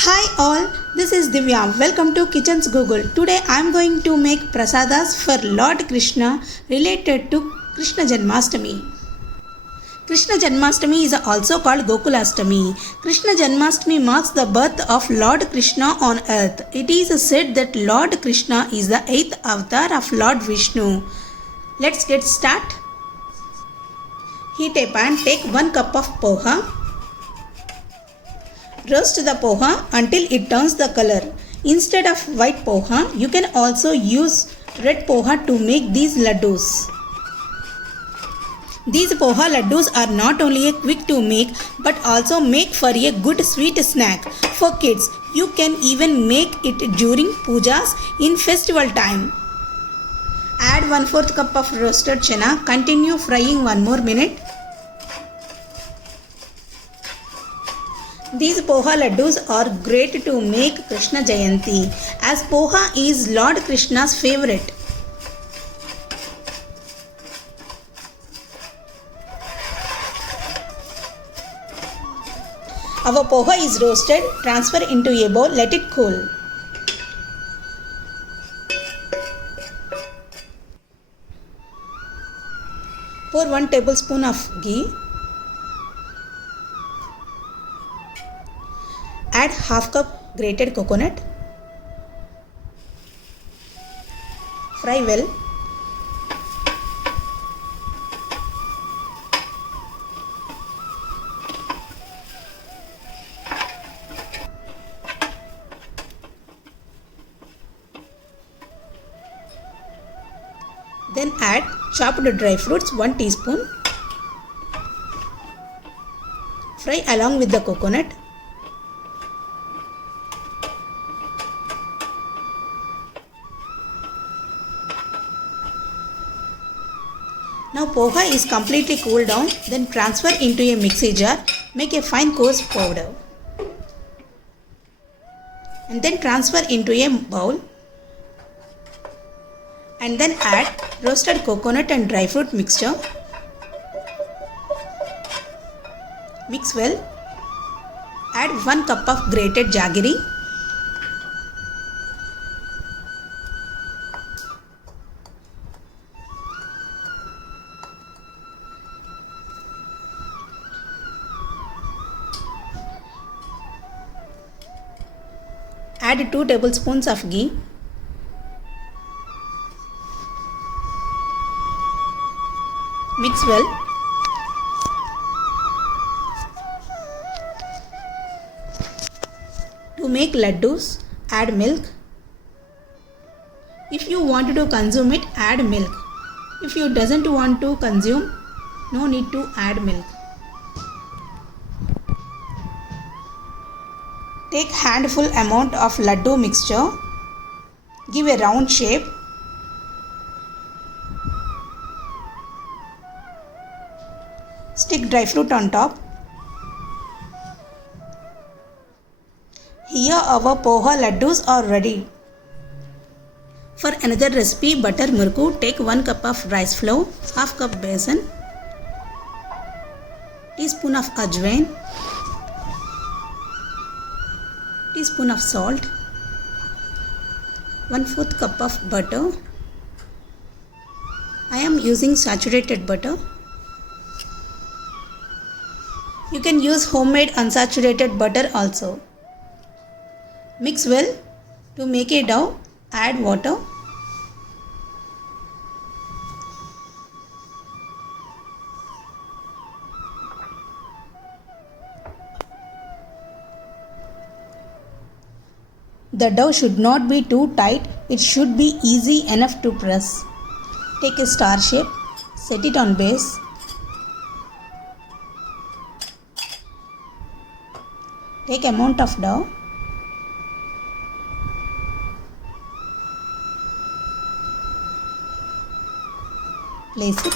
Hi all, this is Divya. Welcome to Kitchens Google. Today I am going to make prasadas for Lord Krishna related to Krishna Janmashtami. Krishna Janmashtami is also called Gokulashtami. Krishna Janmashtami marks the birth of Lord Krishna on earth. It is said that Lord Krishna is the 8th avatar of Lord Vishnu. Let's get started. Heat a pan, take 1 cup of poha. Roast the poha until it turns the color. Instead of white poha, you can also use red poha to make these laddus. These poha laddus are not only quick to make but also make for a good sweet snack for kids. You can even make it during pujas in festival time. Add 1/4 cup of roasted chana. Continue frying 1 more minute. These poha laddus are great to make Krishna Jayanti as poha is Lord Krishna's favorite. Our poha is roasted. Transfer into a bowl. Let it cool. Pour 1 tablespoon of ghee. Add half cup grated coconut. Fry well. Then add chopped dry fruits 1 teaspoon. Fry along with the coconut. Now poha is completely cooled down, then transfer into a mixie jar. Make a fine coarse powder. And then transfer into a bowl. And then add roasted coconut and dry fruit mixture. Mix well. Add 1 cup of grated jaggery. Add 2 tablespoons of ghee. Mix well. To make laddus, add milk. If you want to consume it, add milk. If you doesn't want to consume, no need to add milk. Take handful amount of laddu mixture. Give a round shape. Stick dry fruit on top. Here our poha laddus are ready. For another recipe, butter murku, take 1 cup of rice flour, half cup besan, teaspoon of ajwain, teaspoon of salt, 1/4 cup of butter. I am using saturated butter. You can use homemade unsaturated butter also. Mix well. To make a dough, add water. The dough should not be too tight, it should be easy enough to press. Take a star shape, set it on base. Take amount of dough. Place it.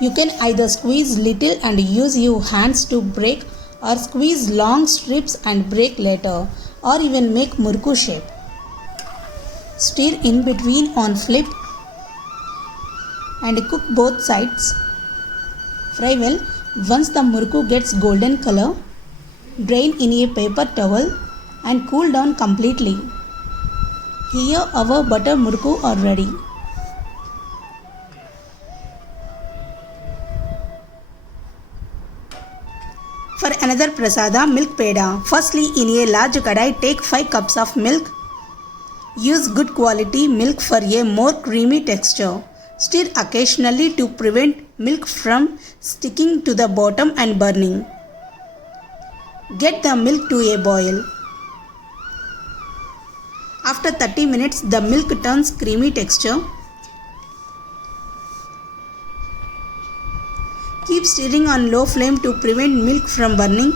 You can either squeeze little and use your hands to break or squeeze long strips and break later, or even make murku shape. Stir in between on flip and cook both sides. Fry well. Once the murukku gets golden color, drain in a paper towel and cool down completely. Here our butter murukku are ready. For another prasada, milk peda. Firstly, in a large kadai, take 5 cups of milk. Use good quality milk for a more creamy texture. Stir occasionally to prevent milk from sticking to the bottom and burning. Get the milk to a boil. After 30 minutes, the milk turns creamy texture. Keep stirring on low flame to prevent milk from burning.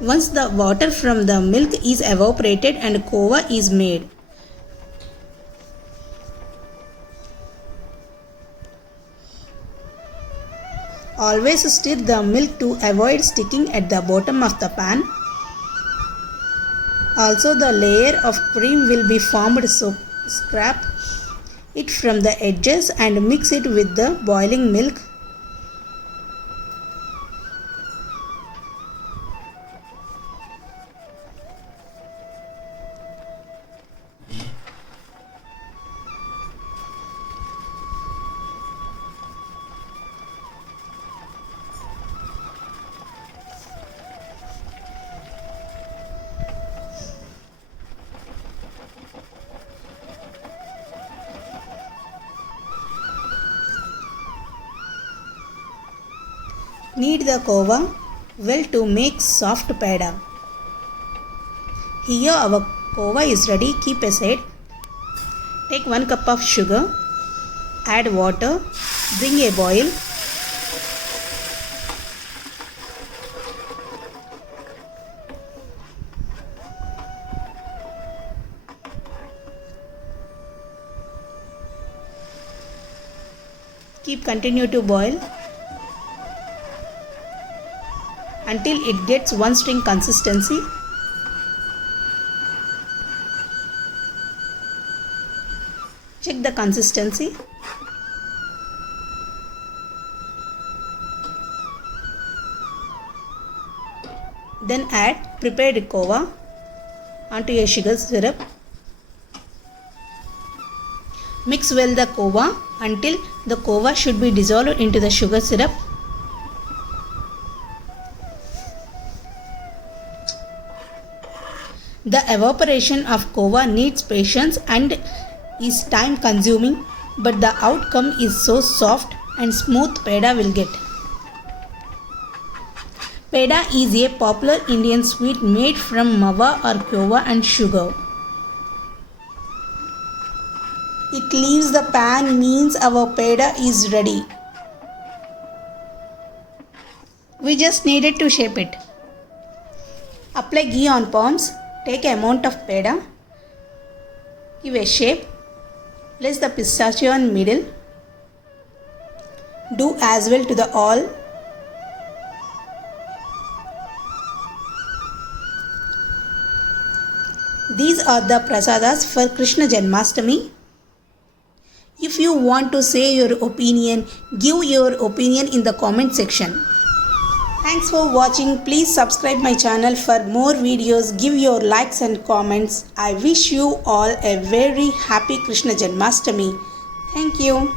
Once the water from the milk is evaporated and kova is made. Always stir the milk to avoid sticking at the bottom of the pan. Also, the layer of cream will be formed, so scrape it from the edges and mix it with the boiling milk. Knead the kova well to make soft peda. Here our kova is ready. Keep aside. Take 1 cup of sugar. Add water. Bring a boil. Continue to boil until it gets one string consistency. Check the consistency. Then add prepared kova onto a sugar syrup. Mix well the kova until the kova should be dissolved into the sugar syrup. The evaporation of kova needs patience and is time consuming, but the outcome is so soft and smooth peda will get. Peda is a popular Indian sweet made from mawa or kova and sugar. It leaves the pan means our peda is ready. We just needed to shape it. Apply ghee on palms. Take an amount of peda. Give a shape. Place the pistachio in middle. Do as well to the all. These are the prasadas for Krishna Janmashtami. If you want to say your opinion, give your opinion in the comment section. Thanks for watching. Please subscribe my channel for more videos. Give your likes and comments. I wish you all a very happy Krishna Janmashtami. Thank you.